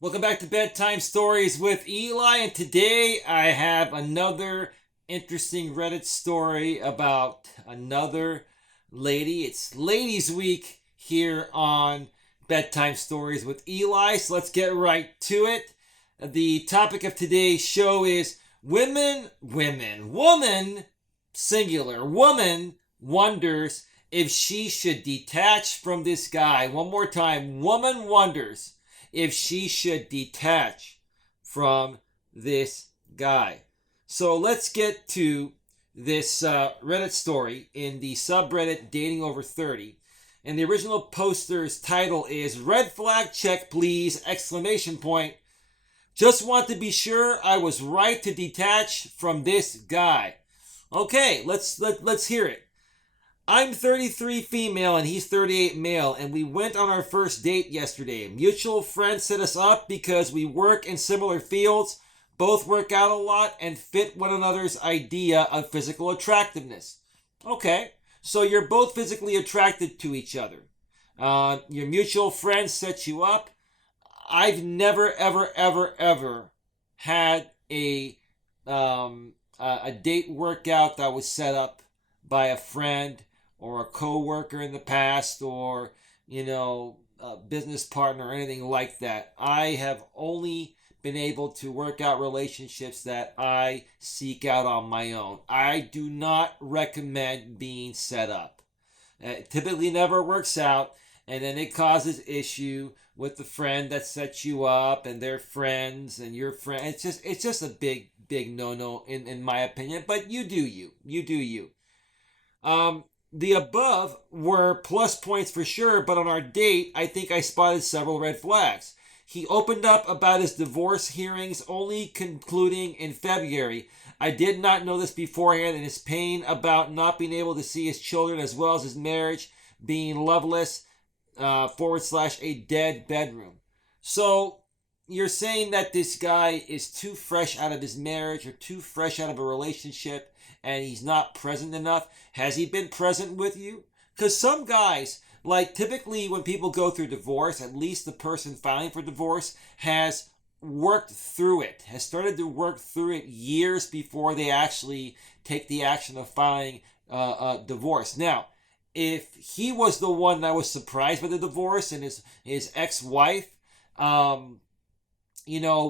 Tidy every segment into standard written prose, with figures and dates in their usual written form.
Welcome back to Bedtime Stories with Eli, and today I have another interesting Reddit story about another lady. It's Ladies Week here on Bedtime Stories with Eli, so let's get right to it. The topic of today's show is woman, singular, woman wonders if she should detach from this guy. One more time, woman wonders if she should detach from this guy. So let's get to this Reddit story in the subreddit Dating Over 30. And the original poster's title is Red Flag Check Please! Exclamation point. Just want to be sure I was right to detach from this guy. Okay, let's hear it. I'm 33 female and he's 38 male, and we went on our first date yesterday. Mutual friend set us up because we work in similar fields, both work out a lot, and fit one another's idea of physical attractiveness. Okay, so you're both physically attracted to each other. Your mutual friend sets you up. I've never, ever had a date workout that was set up by a friend or a coworker in the past, or a business partner or anything like that. I have only been able to work out relationships that I seek out on my own. I do not recommend being set up. It typically never works out, and then it causes issue with the friend that sets you up and their friends and your friend. It's just a big no in my opinion. But you do you. You do you. The above were plus points for sure, but on our date, I think I spotted several red flags. He opened up about his divorce hearings only concluding in February. I did not know this beforehand, and his pain about not being able to see his children as well as his marriage being loveless, / a dead bedroom. So you're saying that this guy is too fresh out of his marriage or too fresh out of a relationship and he's not present enough. Has he been present with you? Because some guys, like typically when people go through divorce, at least the person filing for divorce has worked through it, has started to work through it years before they actually take the action of filing a divorce. Now, if he was the one that was surprised by the divorce and his ex-wife,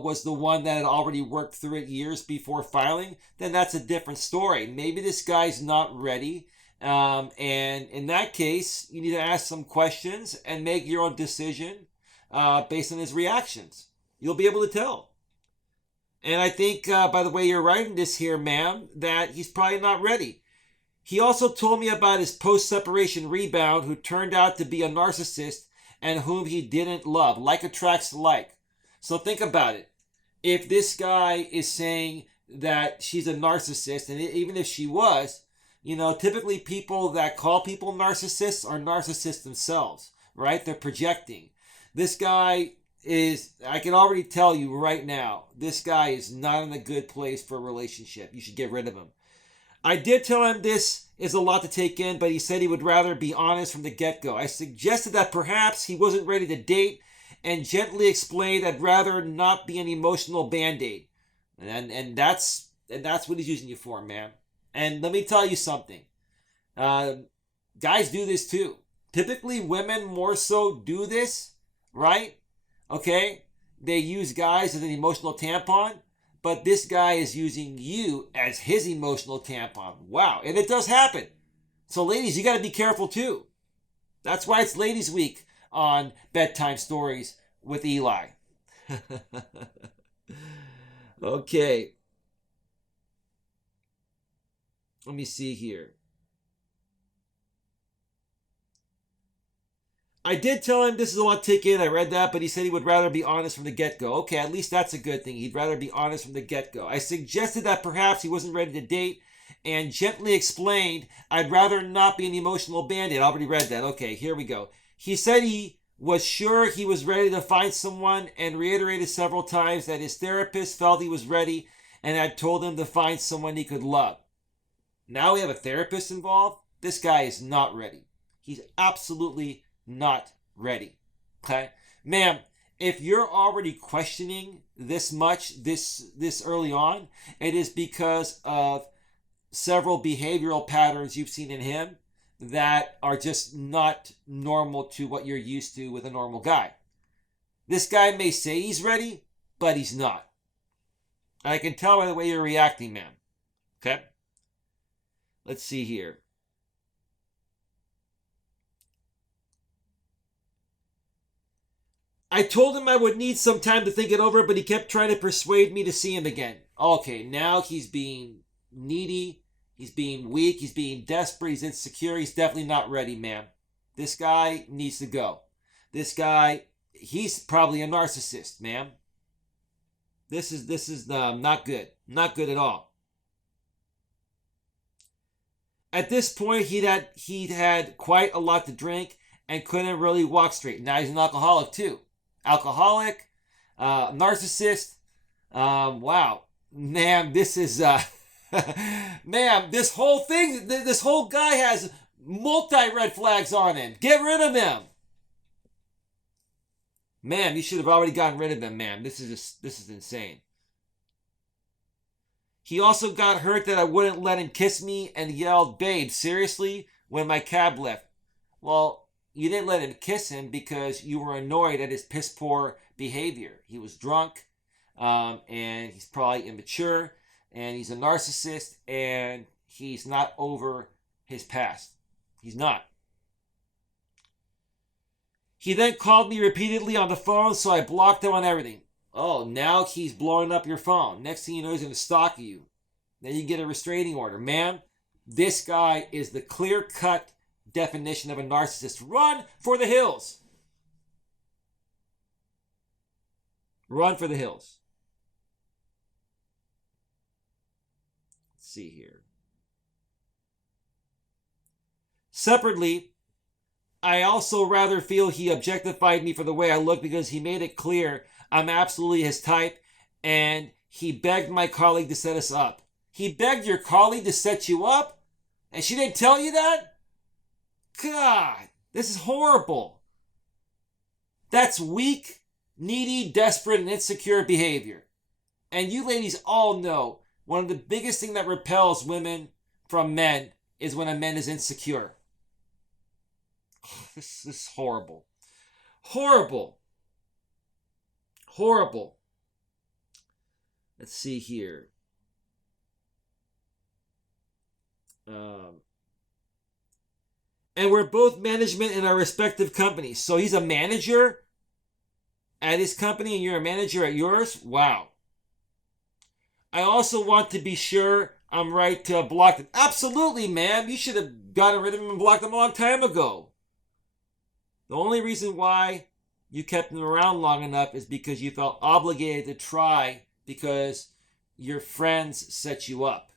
was the one that had already worked through it years before filing, then that's a different story. Maybe this guy's not ready. And in that case, you need to ask some questions and make your own decision based on his reactions. You'll be able to tell. And I think, by the way you're writing this here, ma'am, that he's probably not ready. He also told me about his post separation rebound who turned out to be a narcissist and whom he didn't love. Like attracts like. So think about it. If this guy is saying that she's a narcissist, and even if she was, typically people that call people narcissists are narcissists themselves, right? They're projecting. This guy is, I can already tell you right now, this guy is not in a good place for a relationship. You should get rid of him. I did tell him this is a lot to take in, but he said he would rather be honest from the get-go. I suggested that perhaps he wasn't ready to date and gently explained I'd rather not be an emotional band-aid. And that's what he's using you for, man. And let me tell you something. Uh, Guys do this too. Typically, women more so do this, right? Okay? They use guys as an emotional tampon, but this guy is using you as his emotional tampon. Wow. And it does happen. So, ladies, you got to be careful too. That's why it's Ladies Week on Bedtime Stories with Eli. Okay. Let me see here. I did tell him this is a lot to take in. I read that, but he said he would rather be honest from the get-go. Okay, at least that's a good thing. He'd rather be honest from the get-go. I suggested that perhaps he wasn't ready to date and gently explained I'd rather not be an emotional band-aid. I already read that. Okay, here we go. He said he was sure he was ready to find someone and reiterated several times that his therapist felt he was ready and had told him to find someone he could love. Now we have a therapist involved. This guy is not ready. He's absolutely not ready. Okay? Ma'am, If you're already questioning this much this early on, it is because of several behavioral patterns you've seen in him that are just not normal to what you're used to with a normal guy. This guy may say he's ready, but he's not. I can tell by the way you're reacting, man. Okay? Let's see here. I told him I would need some time to think it over, but he kept trying to persuade me to see him again. Okay, now he's being needy. He's being weak. He's being desperate. He's insecure. He's definitely not ready, man. This guy needs to go. This guy, he's probably a narcissist, man. This is not good. Not good at all. At this point, he'd had quite a lot to drink and couldn't really walk straight. Now he's an alcoholic too. Alcoholic, narcissist. Wow, man, this is man, this whole thing, this whole guy has multi red flags on him. Get rid of him. Man, you should have already gotten rid of him, man. This is insane. He also got hurt that I wouldn't let him kiss me and yelled, "Babe, seriously?" when my cab left. Well, you didn't let him kiss him because you were annoyed at his piss poor behavior. He was drunk, and he's probably immature, and he's a narcissist, and he's not over his past. He's not. He then called me repeatedly on the phone, so I blocked him on everything. Oh, now he's blowing up your phone. Next thing you know, he's going to stalk you. Then you get a restraining order. Man, this guy is the clear-cut definition of a narcissist. Run for the hills. Run for the hills. Let's see here. Separately, I also rather feel he objectified me for the way I look because he made it clear I'm absolutely his type, and he begged my colleague to set us up. He begged your colleague to set you up? And she didn't tell you that? God, this is horrible. That's weak, needy, desperate, and insecure behavior. And you ladies all know one of the biggest things that repels women from men is when a man is insecure. This is horrible. Horrible. Horrible. Let's see here. And we're both management in our respective companies. So he's a manager at his company and you're a manager at yours? Wow. I also want to be sure I'm right to block him. Absolutely, ma'am. You should have gotten rid of him and blocked him a long time ago. The only reason why you kept him around long enough is because you felt obligated to try because your friends set you up.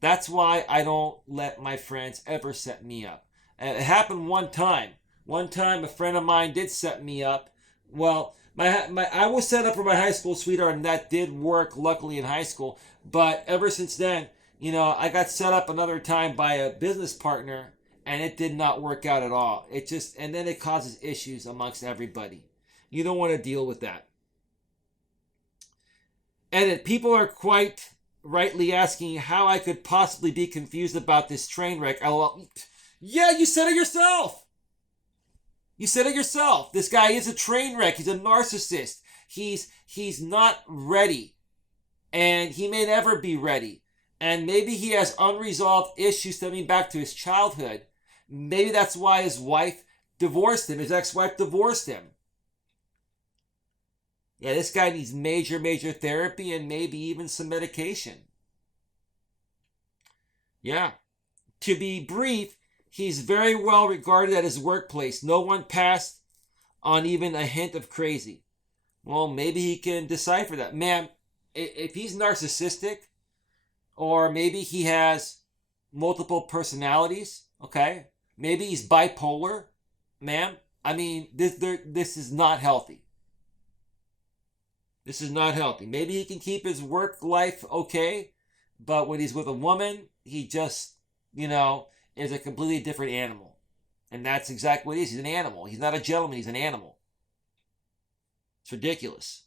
That's why I don't let my friends ever set me up. And it happened one time. One time a friend of mine did set me up. Well, I was set up for my high school sweetheart, and that did work, luckily, in high school. But ever since then, I got set up another time by a business partner, and it did not work out at all. And then it causes issues amongst everybody. You don't want to deal with that. Edit. People are quite rightly asking how I could possibly be confused about this train wreck. LOL. Yeah, you said it yourself. You said it yourself. This guy is a train wreck. He's a narcissist. He's not ready. And he may never be ready. And maybe he has unresolved issues stemming back to his childhood. Maybe that's why his wife divorced him. His ex-wife divorced him. Yeah, this guy needs major, major therapy and maybe even some medication. Yeah. To be brief, he's very well regarded at his workplace. No one passed on even a hint of crazy. Well, maybe he can decipher that. Man, if he's narcissistic, or maybe he has multiple personalities, okay? Maybe he's bipolar, ma'am. I mean, this is not healthy. This is not healthy. Maybe he can keep his work life okay, but when he's with a woman, he just, is a completely different animal. And that's exactly what he is. He's an animal. He's not a gentleman. He's an animal. It's ridiculous.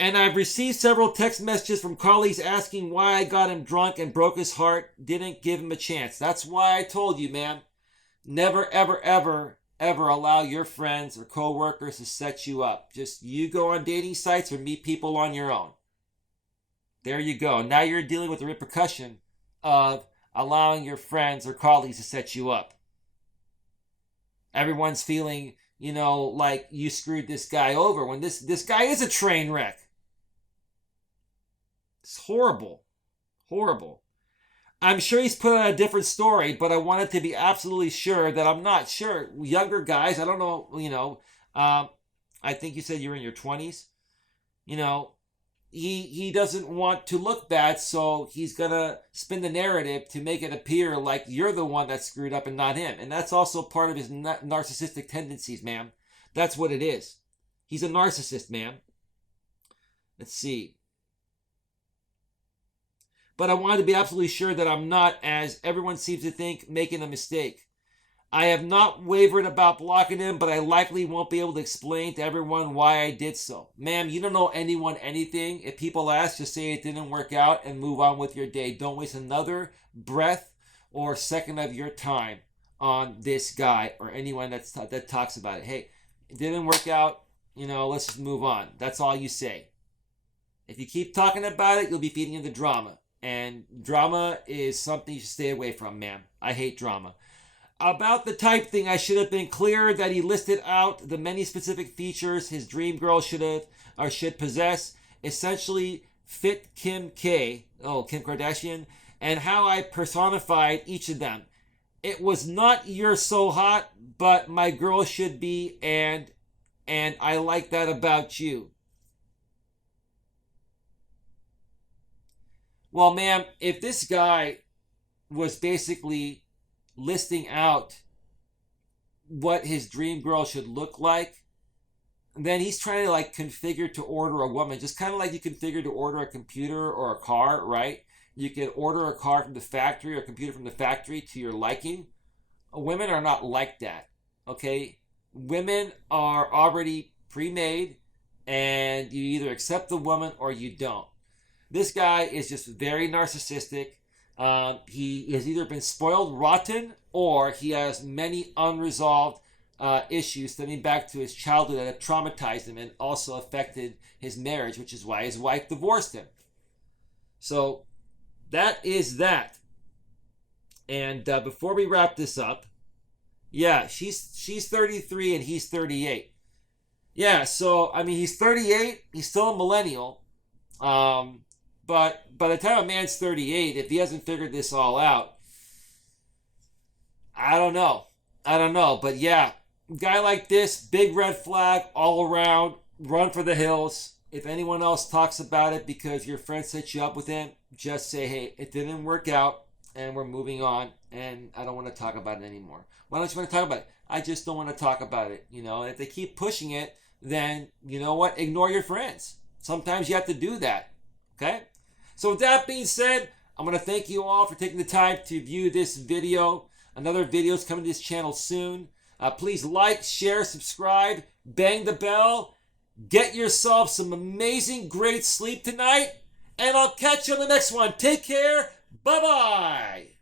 And I've received several text messages from colleagues asking why I got him drunk and broke his heart, didn't give him a chance. That's why I told you, man, never, ever, ever, ever allow your friends or coworkers to set you up. Just you go on dating sites or meet people on your own. There you go. Now you're dealing with the repercussion of allowing your friends or colleagues to set you up. Everyone's feeling, like you screwed this guy over when this guy is a train wreck. It's horrible. Horrible. I'm sure he's put on a different story, but I wanted to be absolutely sure that I'm not sure. Younger guys, I don't know, I think you said you're in your 20s. He doesn't want to look bad, so he's going to spin the narrative to make it appear like you're the one that screwed up and not him. And that's also part of his narcissistic tendencies, man. That's what it is. He's a narcissist, man. Let's see. But I wanted to be absolutely sure that I'm not, as everyone seems to think, making a mistake. I have not wavered about blocking him, but I likely won't be able to explain to everyone why I did so. Ma'am, you don't know anyone anything. If people ask, just say it didn't work out and move on with your day. Don't waste another breath or second of your time on this guy or anyone that talks about it. Hey, it didn't work out. Let's just move on. That's all you say. If you keep talking about it, you'll be feeding into drama. And drama is something you should stay away from, man. I hate drama. About the type thing, I should have been clearer that he listed out the many specific features his dream girl should possess. Essentially, fit Kim Kardashian, and how I personified each of them. It was not "you're so hot," but "my girl should be," and I like that about you. Well, ma'am, if this guy was basically listing out what his dream girl should look like, then he's trying to configure to order a woman, just kind of like you configure to order a computer or a car, right? You can order a car from the factory or a computer from the factory to your liking. Women are not like that, okay? Women are already pre-made, and you either accept the woman or you don't. This guy is just very narcissistic. He has either been spoiled rotten or he has many unresolved issues stemming back to his childhood that have traumatized him and also affected his marriage, which is why his wife divorced him. So that is that. And before we wrap this up, yeah, she's 33 and he's 38. Yeah, so he's 38. He's still a millennial. But by the time a man's 38, if he hasn't figured this all out, I don't know. But yeah, guy like this, big red flag all around, run for the hills. If anyone else talks about it because your friend set you up with him, just say, hey, it didn't work out and we're moving on and I don't want to talk about it anymore. Why don't you want to talk about it? I just don't want to talk about it. And if they keep pushing it, then you know what? Ignore your friends. Sometimes you have to do that. Okay? So with that being said, I'm going to thank you all for taking the time to view this video. Another video is coming to this channel soon. Please like, share, subscribe, bang the bell. Get yourself some amazing, great sleep tonight. And I'll catch you on the next one. Take care. Bye-bye.